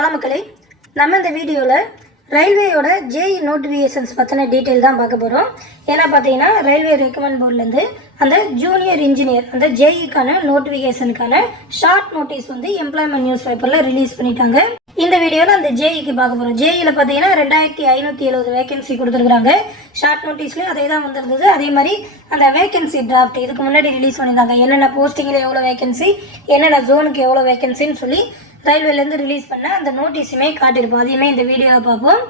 Hello மக்களே நம்ம இந்த வீடியோவில் ரயில்வேயோட ஜேஇ நோட்டிஃபிகேஷன்ஸ் பற்றின டீட்டெயில் தான் பார்க்க போகிறோம் ஏன்னா பார்த்தீங்கன்னா ரயில்வே ரெக்கமெண்ட் போர்ட்லேருந்து அந்த ஜூனியர் இன்ஜினியர் அந்த ஜேஇக்கான நோட்டிஃபிகேஷனுக்கான ஷார்ட் நோட்டீஸ் வந்து எம்ப்ளாய்மெண்ட் நியூஸ் பேப்பரில் ரிலீஸ் பண்ணிட்டாங்க. இந்த வீடியோவில் அந்த ஜேஇக்கு பார்க்க போகிறோம் ஜேஇயில் பார்த்தீங்கன்னா ரெண்டாயிரத்தி ஐநூற்றி எழுபது வேகன்சி கொடுத்துருக்குறாங்க. ஷார்ட் நோட்டீஸ்லேயும் அதே தான் வந்திருந்தது. அதே மாதிரி அந்த வேகன்சி டிராஃப்ட் இதுக்கு முன்னாடி ரிலீஸ் பண்ணியிருந்தாங்க. என்னென்ன போஸ்டிங்கில் எவ்வளோ வேகன்சி என்னென்ன ஜோனுக்கு எவ்வளோ வேகன்சின்னு சொல்லி ரயில்வேலேருந்து ரிலீஸ் பண்ண அந்த நோட்டீஸுமே காட்டியிருப்போம் அதையுமே இந்த வீடியோவை பார்ப்போம்.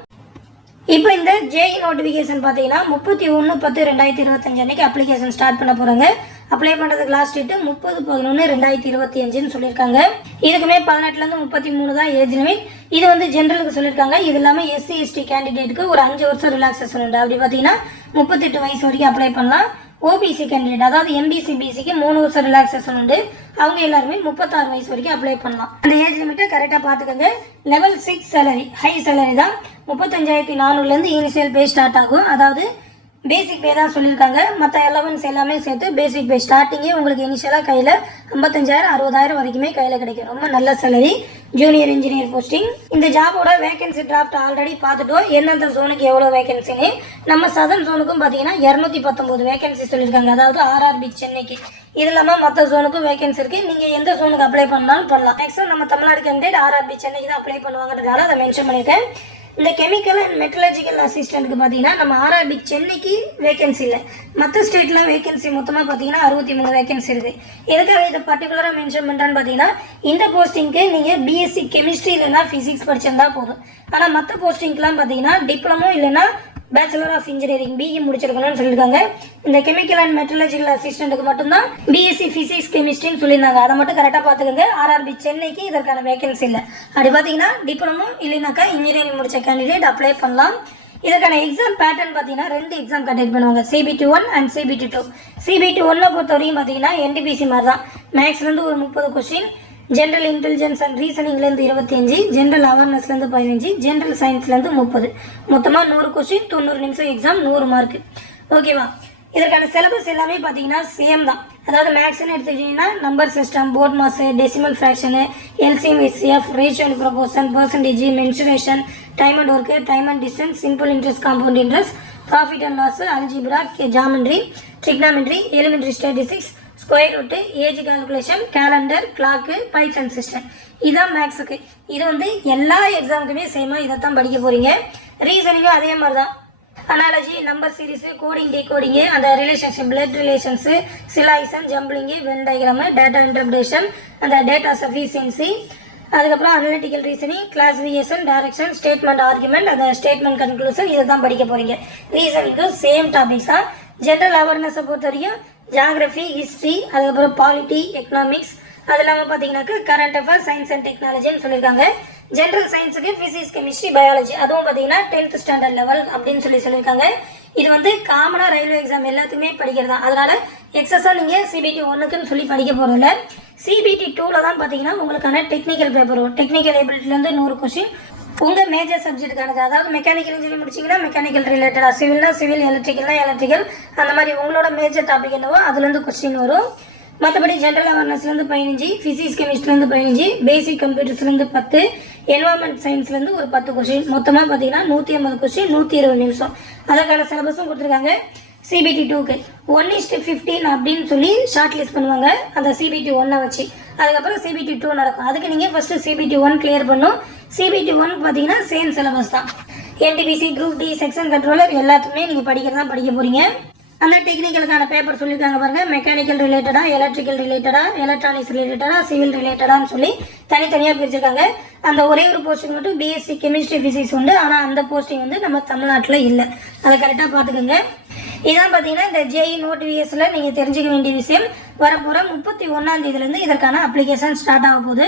இப்போ இந்த ஜேஇ நோட்டிஃபிகேஷன் பார்த்தீங்கன்னா முப்பத்தி ஒன்று பத்து ரெண்டாயிரத்தி இருபத்தஞ்சு அன்னைக்கு அப்ளிகேஷன் ஸ்டார்ட் பண்ண போகிறாங்க அப்ளை பண்ணுறதுக்கு லாஸ்ட் டேட்டு முப்பது பதினொன்று ரெண்டாயிரத்தி இருபத்தி அஞ்சுன்னு சொல்லியிருக்காங்க. இதுக்குமே பதினெட்டுலேருந்து முப்பத்தி மூணு தான் ஏஜ் லிமிட் இது வந்து ஜென்ரலுக்கு சொல்லியிருக்காங்க. இது இல்லாமல் எஸ்சி எஸ்டி கேண்டிடேட்டுக்கு ஒரு அஞ்சு வருஷம் ரிலாக்ஸேஷன் உண்டு. அப்படி பார்த்தீங்கன்னா முப்பத்தெட்டு வயசு வரைக்கும் அப்ளை பண்ணலாம். ஓபிசி கேண்டிடேட் அதாவது எம்பிசி பிசிக்கு மூணு வருஷம் ரிலாக்ஸேஷன் உண்டு. அவங்க எல்லாருமே முப்பத்தாறு வயசு வரைக்கும் அப்ளை பண்ணலாம். அந்த ஏஜ் லிமிட்டை கரெக்டாக பார்த்துக்கோங்க. Level six salary high salary தான். முப்பத்தஞ்சாயிரத்தி நானூறுலேருந்து இனிஷியல் பே ஸ்டார்ட் ஆகும். அதாவது பேசிக் பே தான் சொல்லியிருக்காங்க. மற்ற அலவன்ஸ் எல்லாமே சேர்த்து பேசிக் பே ஸ்டார்டிங்கே உங்களுக்கு இனிஷியலாக கையில் ஐம்பத்தஞ்சாயிரம் அறுபதாயிரம் வரைக்குமே கையில் கிடைக்கும். ரொம்ப நல்ல சேலரி ஜூனியர் இன்ஜினியர் போஸ்டிங் இந்த ஜாபோட வேகன்சி டிராஃப்ட் ஆல்ரெடி பார்த்துட்டோம். எந்தெந்த ஜோனுக்கு எவ்வளோ வேகன்சின்னு நம்ம சதன் ஜோனுக்கும் பார்த்தீங்கன்னா இரநூத்தி பத்தொம்போது வேகன்சி சொல்லியிருக்காங்க. அதாவது ஆர்ஆர்பி சென்னைக்கு. இது இல்லாமல் மற்ற ஜோனுக்கும் வேகன்சி இருக்குது நீங்கள் எந்த ஜோனுக்கு அப்ளை பண்ணாலும் பண்ணலாம். மேக்ஸிமம் நம்ம தமிழ்நாடு கேண்டிடேட் ஆர்ஆர்பி சென்னைக்கு தான் அப்ளை பண்ணுவாங்கிறதுனால அதை மென்ஷன் பண்ணியிருக்கேன். இந்த கெமிக்கல் அண்ட் மெட்டலஜிக்கல் அசிஸ்டண்ட்டுக்கு பார்த்தீங்கன்னா நம்ம ஆர்ஆர்பி சென்னைக்கு வேகன்சி இல்லை. மற்ற ஸ்டேட்லாம் வேகன்சி மொத்தமாக பார்த்தீங்கன்னா அறுபத்தி மூணு வேகன்சி இருக்குது எதுக்காக இதை பர்டிகுலராக மென்ஷன் பண்ணுறேன்னு பார்த்தீங்கன்னா இந்த போஸ்டிங்க்கு நீங்கள் பிஎஸ்சி கெமிஸ்ட்ரி இல்லைன்னா ஃபிசிக்ஸ் படிச்சிருந்தா போதும். ஆனால் மற்ற போஸ்டிங்க்கெலாம் பார்த்தீங்கன்னா டிப்ளமோ இல்லைன்னா பேச்சுலர் ஆஃப் இன்ஜினியரிங் பிஇ முடிச்சிருக்கணும்னு சொல்லியிருக்காங்க. இந்த கெமிக்கல் அண்ட் மெட்டலஜிக்கல் அசிஸ்டன்ட்டுக்கு மட்டும்தான் பிஎஸ்சி ஃபிசிக்ஸ் கெமிஸ்ட்ரின்னு சொல்லியிருந்தாங்க. அதை மட்டும் கரெக்டாக பார்த்துக்கோங்க. ஆர்ஆர்பி சென்னைக்கு இதற்கான வேகன்சி இல்லை. அப்படி பார்த்தீங்கன்னா டிப்ளமோ இல்லைனாக்கா இன்ஜினியரிங் முடிச்ச கேண்டிடேட் அப்ளை பண்ணலாம். இதற்கான எக்ஸாம் பேட்டர்ன் பார்த்தீங்கன்னா ரெண்டு எக்ஸாம் கண்டக்ட் பண்ணுவாங்க. CBT one and CBT two CBT ஒன்னை பொறுத்த வரைக்கும் பார்த்தீங்கன்னா என்டிபிசி மாதிரி தான். மேக்ஸ்லேருந்து ஒரு முப்பது கொஸ்டின் ஜென்ரல் இன்டெலிஜென்ஸ் அண்ட் ரீசனிங்லேருந்து இருபத்தஞ்சி ஜென்ரல் அவேர்னஸ்லேருந்து பதினஞ்சு ஜென்ரல் சயின்ஸ்லேருந்து முப்பது. மொத்தமாக நூறு கொஸ்டின் தொண்ணூறு நிமிஷம் எக்ஸாம் நூறு மார்க்கு ஓகேவா இதற்கான சிலபஸ் எல்லாமே பார்த்தீங்கன்னா சேம் தான். அதாவது மேக்ஸ்னு எடுத்துக்கிட்டிங்கன்னா number system BODMAS decimal fraction LCM HCF ratio and proportion percentage mensuration time and work time and distance simple interest compound interest profit and loss algebra geometry trigonometry elementary statistics square root age calculation calendar clock python system இதுதான் மேக்ஸுக்கு இது வந்து எல்லா எக்ஸாமுக்குமே சேமாக இதை தான் படிக்க போகிறீங்க ரீசனிங்கும் அதே மாதிரி தான் analogy number series coding decoding அந்த relationship blood relations syllogism jumbling Venn diagram data interpretation அந்த டேட்டா சஃபிஷியன்சி அதுக்கப்புறம் analytical reasoning classification direction statement argument அந்த ஸ்டேட்மெண்ட் கன்க்ளூஷன் இதை தான் படிக்க போகிறீங்க ரீசனிங்கும் சேம் டாபிக்ஸ் தான் ஜென்ரல் அவேர்னஸை பொறுத்த வரைக்கும் ஜாகிரஃபி ஹிஸ்ட்ரி அதுக்கப்புறம் பாலிட்டி எக்கனாமிக்ஸ் அது இல்லாமல் பார்த்தீங்கன்னாக்கா கரண்ட் அஃபேர்ஸ் சயின்ஸ் அண்ட் டெக்னாலஜின்னு சொல்லியிருக்காங்க. ஜென்ரல் சயின்ஸுக்கு ஃபிசிக்ஸ் கெமிஸ்ட்ரி பயாலஜி அதுவும் பார்த்தீங்கன்னா டென்த் ஸ்டாண்டர்ட் லெவல் அப்படின்னு சொல்லி சொல்லியிருக்காங்க. இது வந்து காமனாக ரயில்வே எக்ஸாம் எல்லாத்துக்குமே படிக்கிறது. தான் அதனால் எக்ஸஸாக நீங்கள் சிபிடி ஒன்றுக்குன்னு சொல்லி படிக்க போகிறதில்ல சிபிடி டூவில் தான் பார்த்தீங்கன்னா உங்களுக்கான டெக்னிக்கல் பேப்பர் வரும். டெக்னிக்கல் எபிலிட்டிலேருந்து நூறு கொஸ்டின் உங்கள் மேஜர் சப்ஜெக்ட்டுக்கானது அதாவது மெக்கானிக்கல் இன்ஜினியரிங் முடிச்சிங்கன்னா மெக்கானிக்கல் ரிலேட்டடாக சிவில்னா சிவில் எலக்ட்ரிக்கல்னா எலக்ட்ரிக்கல் அந்த மாதிரி உங்களோட மேஜர் டாபிக் என்னவோ அதுலேருந்து கொஸ்டின் வரும். மற்றபடி ஜென்ரல் அவேர்னஸ்லேருந்து பதினஞ்சு ஃபிசிக்ஸ் கெமிஸ்ட்ரிலேருந்து பதினஞ்சு பேசிக் கம்ப்யூட்டர்ஸ்லேருந்து பத்து என்வாமெண்ட் சயின்ஸ்லேருந்து ஒரு பத்து கொஸ்டின் மொத்தமாக பார்த்தீங்கன்னா நூற்றி ஐம்பது கொஸ்டின் நூற்றி இருபது நிமிஷம். அதற்கான சிலபஸும் கொடுத்துருக்காங்க. சிபிடி டூக்கு ஒன் இஸ்ட் ஃபிஃப்டீன் அப்படின்னு சொல்லி ஷார்ட் லிஸ்ட் பண்ணுவாங்க. அந்த சிபிடி ஒன்னை வச்சு. அதுக்கப்புறம் சிபிடி டூ நடக்கும். அதுக்கு நீங்கள் ஃபஸ்ட்டு சிபிடி ஒன் கிளியர் பண்ணும். சிபிடி ஒன் பார்த்தீங்கன்னா சேம் சிலபஸ் தான். NTPC group D section controller எல்லாத்துக்குமே நீங்கள் படிக்கிறதா படிக்க போகிறீங்க அந்த டெக்னிக்கலுக்கான பேப்பர் சொல்லியிருக்காங்க பாருங்கள் மெக்கானிக்கல் ரிலேட்டடாக எலக்ட்ரிக்கல் ரிலேட்டடாக எலக்ட்ரானிக்ஸ் ரிலேட்டடாக சிவில் ரிலேட்டடான்னு சொல்லி தனித்தனியாக பிரிச்சிருக்காங்க. அந்த ஒரே ஒரு போஸ்டிங் மட்டும் பிஎஸ்சி கெமிஸ்ட்ரி ஃபிசிக்ஸ் உண்டு. ஆனால் அந்த போஸ்டிங் வந்து நம்ம தமிழ்நாட்டில் இல்லை. அதை கரெக்டாக பார்த்துக்கோங்க இதான் பார்த்தீங்கன்னா இந்த ஜேஇ நோட்டிஃபிகேஷனில் நீங்கள் தெரிஞ்சுக்க வேண்டிய விஷயம். வரப்போகிற முப்பத்தி ஒன்றாம் தேதியிலேருந்து இதற்கான அப்ளிகேஷன் ஸ்டார்ட் ஆக போகுது.